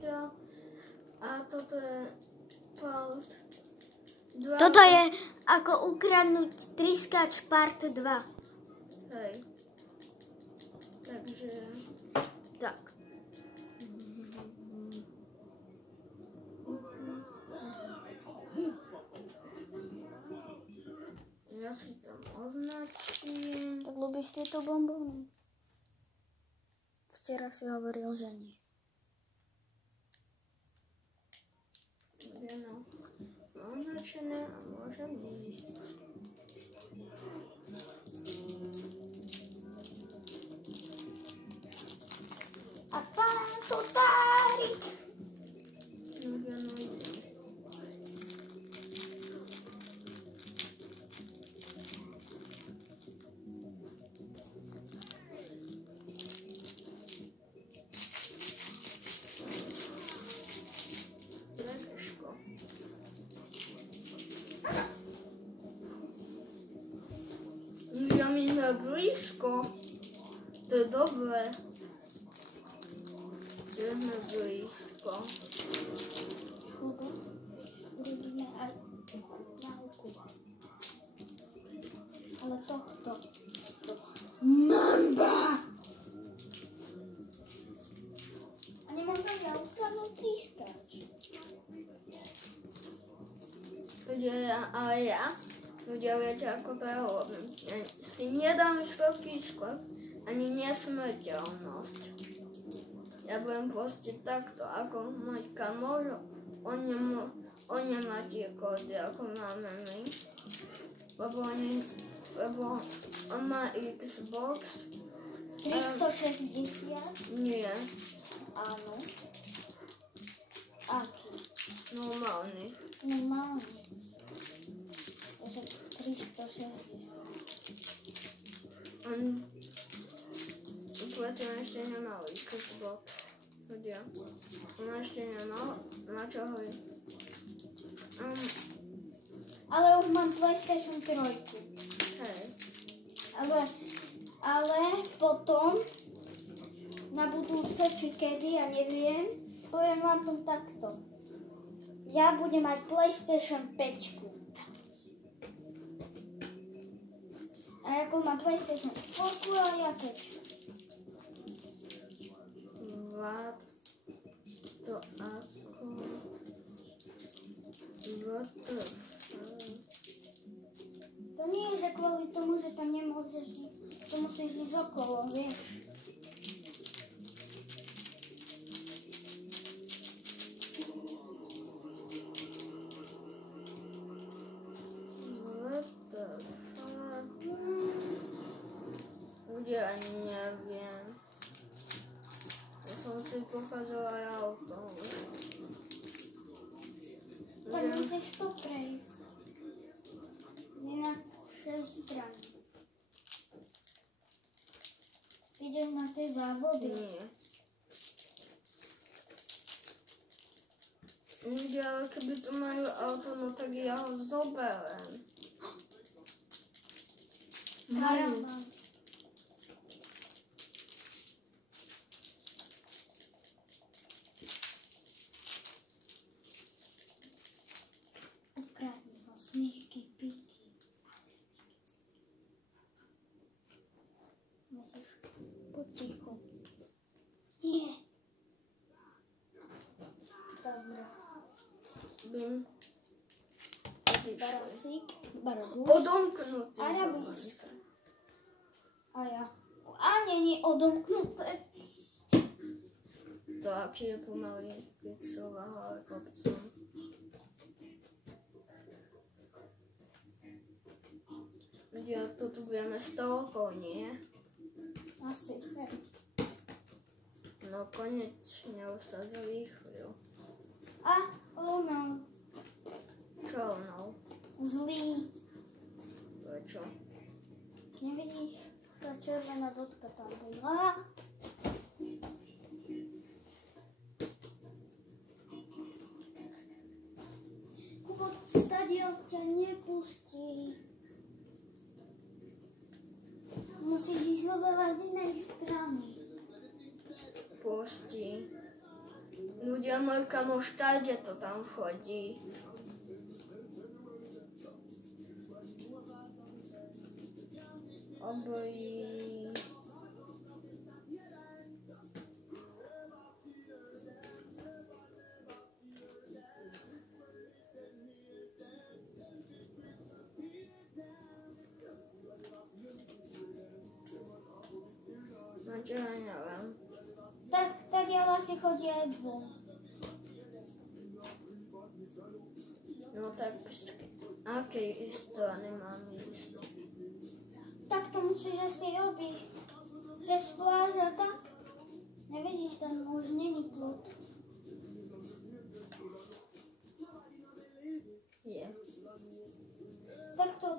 Hydra a toto je part 2. Toto je ako ukradnúť Tryskač part 2. Hej. Takže... Tak. Ja si tam označím. Tak ľúbiš tieto bombóny? Včera si hovoril, že nie. No, označené a môžem ísť. A pán Totárik! No, ja no idem. Ja mi je blízko. To je dobré. Je mi blízko. Urobíme aj ďalku. Ale tohto. Mamba! A nemôžem ja ukradnúť Tryskač. Ale ja, ľudia viete, ako to ja robím. Ja si nedám vysoký sklep, ani nesmrteľnosť. Ja budem proste takto, ako môj kamoš, on nemá tie kódy, ako máme my. Lebo on má Xbox. 360? Nie, Áno. Aký? normálny. Normálne. Takže 360. On predtým ešte nemal Xbox. Ľudia. On ešte nemal, na čo ho je? Ale už mám PlayStation 3. Hej. Ale potom na budúce, či kedy, ja neviem, poviem vám to takto. Ja budem mať PlayStation 5. A ako mám PlayStation 4, ale ja 5. To ako... To nie je, že kvôli tomu, že tam nemôžeš ísť, to musíš ísť okolo, vieš. Ja neviem. Ja som si pochádzala aj autom. Tak musíš to prejsť. Inak 6 strán. Ideš na tie závody? Nie. Ľudia, ale keby tu majú auto, no tak ja ho zoberiem. Majú. Ukradni ho, sneaky piky. Musíš potichu. Nie. Dobre. Bym. Barasík, barabúš. Odomknutý. Arabísk. A ja. A nie odomknuté. To aký je pomaly pixelového, ale kopcom. Ja to tu budeme z toho, nie? Asi, hej. No konečne už sa zrýchlil. A ono. Čo no? Zlý. Prečo? Nevidíš? Tá červená bodka tam bola. Kubo, stadiel ťa nepustí. Musíš ísť oveľa z inej strany. Pustí. Ľudia, môj kamoš Tade to tam chodí. Obojí. Čo ja neviem. Tak ja vlastne chodí aj dvom. No tak, akej strany mám ísť? Tak to musíš asi robiť. Cez pláž a tak. Nevidíš, tam už není plot. Je.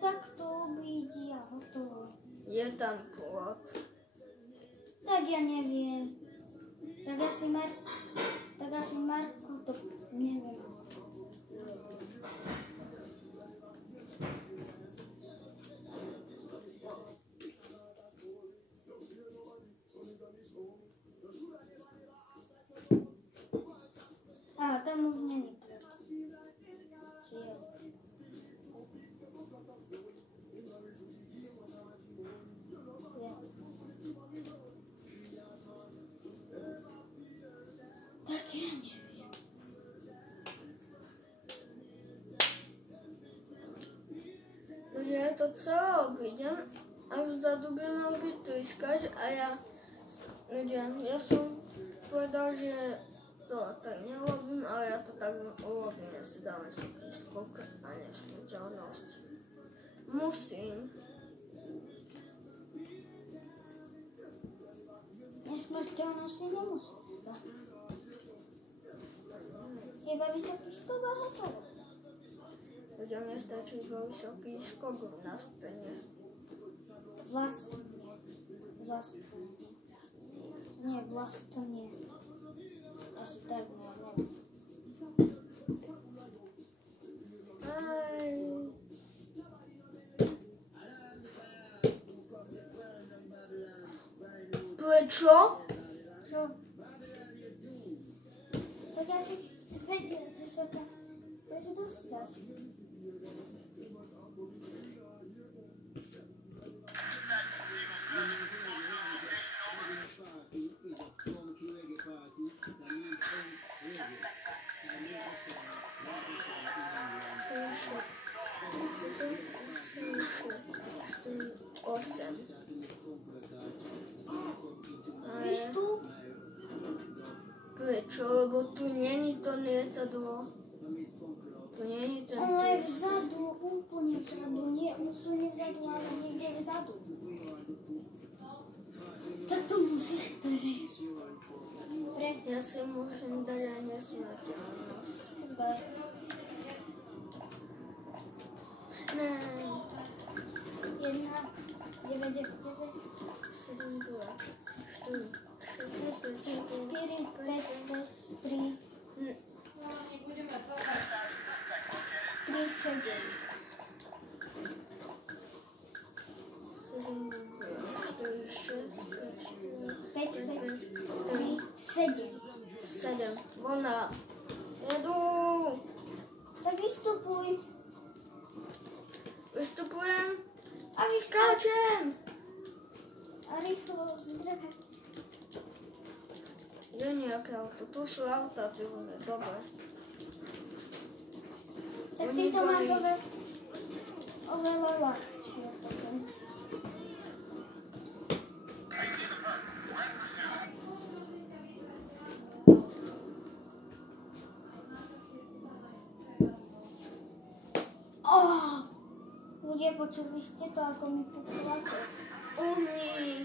Takto obídi a hotovo. Je tam plot. Tak ja neviem. Tak asi Marko to neviem. Á, tam už není plot. Či je? Tak ja neviem. Ja to celé obídem a vzadu by mal byť tliskač a ja som povedal, že to tak neurobím, ale ja to tak urobím, ja si dám vysoký skok a nesmrteľnosť. Musím. Nesmrteľnosť si nemusíš dať. Iba vysoký skok a hotovo. Ľuďom nestačí iba vysoký skok na stene. Vlastne. Nie, vlastne. Asi tak, neviem. Aj. Prečo? Čo? Tak ja si vedel, že sa tam chceš dostať. Vystup. Prečo? Lebo tu není to lietadlo. Tu není ten Ono je vzadu, úplne vzadu. Nie úplne vzadu, ale niekde vzadu. Tak to musíš prejsť. Ja si musím dať aj nesmrteľnosť. Daj. Ne. 1, 9, 9, 7, 2, 4, 4, 5, 3, 7. 7. Vlna. Jedu. Tak vystupuj. Vystupujem a vyskáčem. A rýchlo zdrhaj. Je nejaké auto. Tu sú auta, ty vole. Dobre. Tak ty to máš oveľa ľahšie potom. Ľudia, počuli ste to, ako mi pukla kost? Uhni.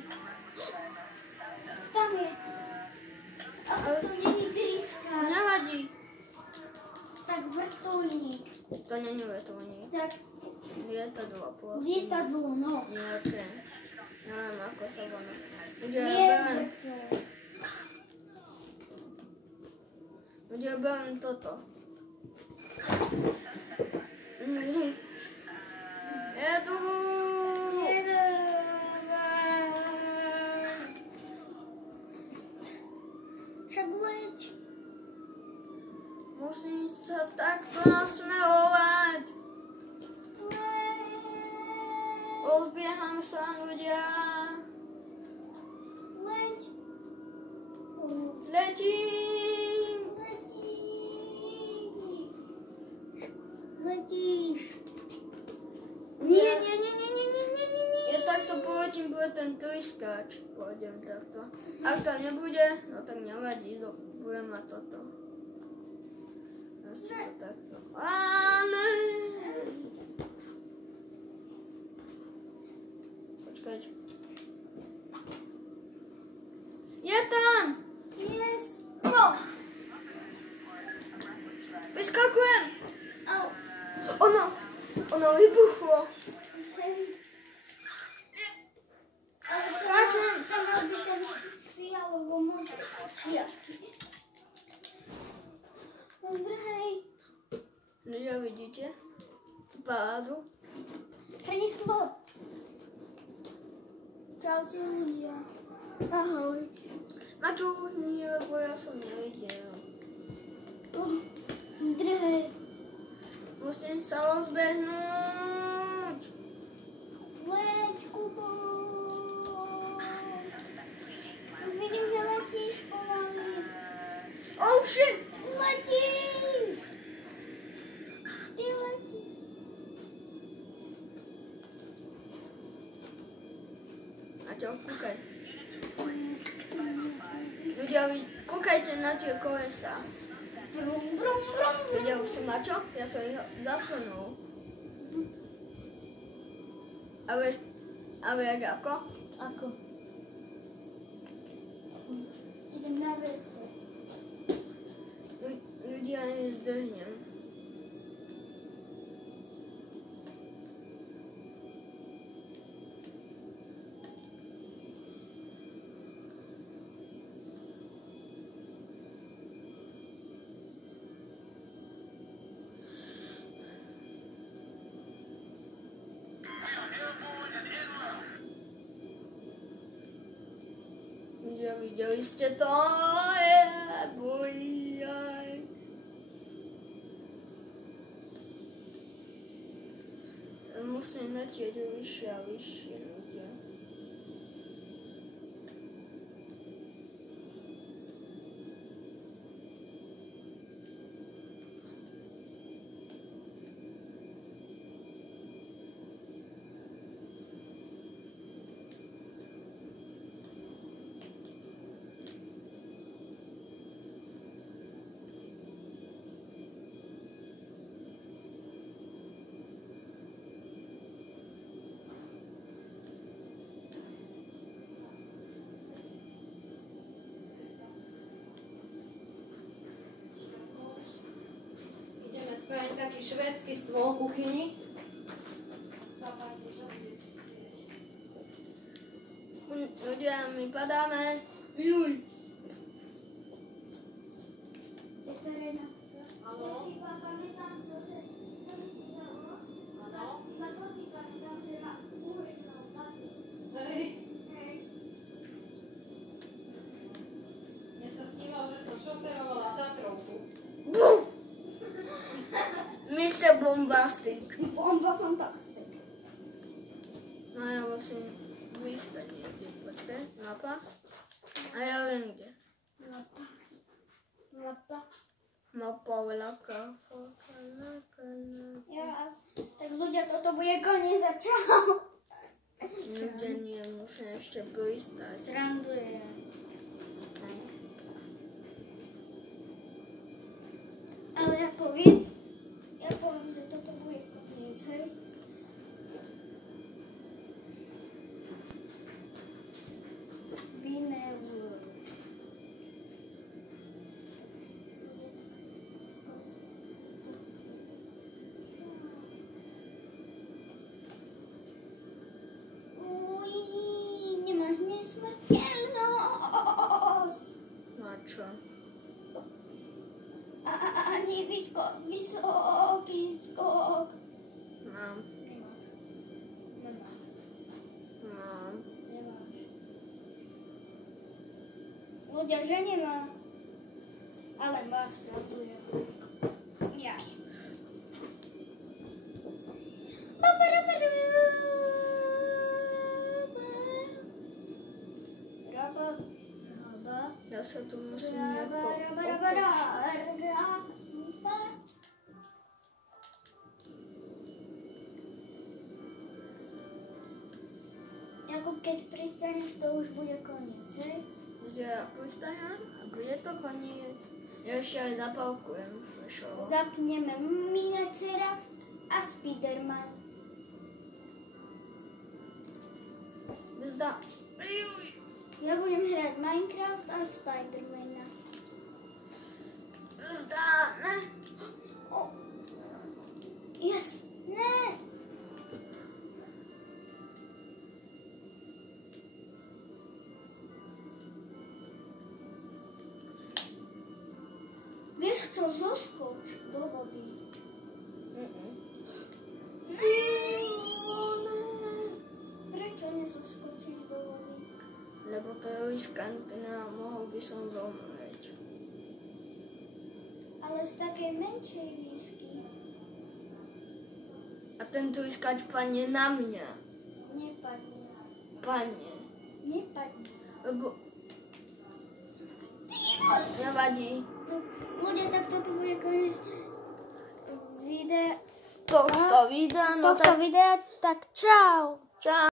Tam je. Ale to není tríska. Nevadí. Tak vrtuľník. To není letovník. Tak Lietadlo proste. lietadlo, no. Nejaké. Neviem, ako sa volá. Nie vrtuľ. Ľudia, beriem toto. Jedu! Však leď. Musím sa takto nasmehovať. Odbieham sa, ľudia. Leď. Letím. Letíš. Nie. Ja takto poletím, bude ten triskáč. Pôjdem takto. Ak to nebude, no tak nevadí, budem mať toto. Asi to takto. Ne. Počkať. Je tam! Yes. Vyskakujem! Au. Ono vybuchlo. Ale tam mal byť ten fialovo-modrý očiaky. No zdrhej. No ja vidíte? Pádu. Rýchlo. Čaute ľudia. Ahoj. Načúhni, lebo ja som nevidel. Zdrhej. Musím sa rozbehnúť. Leď, Kubo. Už vidím, že letíš pomaly. Oh shit! Letíš. Ty letíš. A čo, kúkaj. Ľudia, kúkajte na tie kolesá. Brum, brum, brum. Videl som na čo? Ja som ich zasunul. A vieš ako? Ako? Idem na vece. Ľudia, nezdrhnem. Videli ste to? Bojaj. Musím letieť vyššie a vyššie, ľudia. Spraviť taký švédsky stôl v kuchyni. Ľudia, my padáme. Juj. Katerína. Áno. Hej. Mne sa snívalo, že som šoferovala Tatrovku. Mr. Bombastic. Bomba fantastic. No ja musím vystať niekde. Počkaj, mapa. A ja viem kde. Mapa. Mapa veľká. Ja, tak ľudia, toto bude koniec začal. Ľudia nie, musím ešte pristať. Srandujem. Ale ja poviem, že toto bude koniec, hej? Nemáš nesmrteľnosť. Na čo? Ani vysoký skok. Mám. Nemáš. Ľudia, že nemá. Ale máš, srandujem. sa tu musím nejako otočiť. Ako keď pristaneš, to už bude koniec, hej? Že ja pristanem a bude to koniec. Ja ešte aj zapalkujem flashovo. Zapneme Minecraft a Spiderman. Zdá. Ja budem hrať Minecraft a Spidermana. Zdá, ne. Oh. Yes, ne. Vieš čo, zoskoč do vody. Prečo nezoskočíš do vody? Lebo to je riskantné a mohol by som zomrieť. Ale z takej menšej výšky. A tento iskač padne na mňa. Nepadne. Padne. Nepadne. Lebo... Nevadí. Ľudia, tak toto bude koniec videa. Tohto videa, no Tohto tak... videa, tak čau. Čau.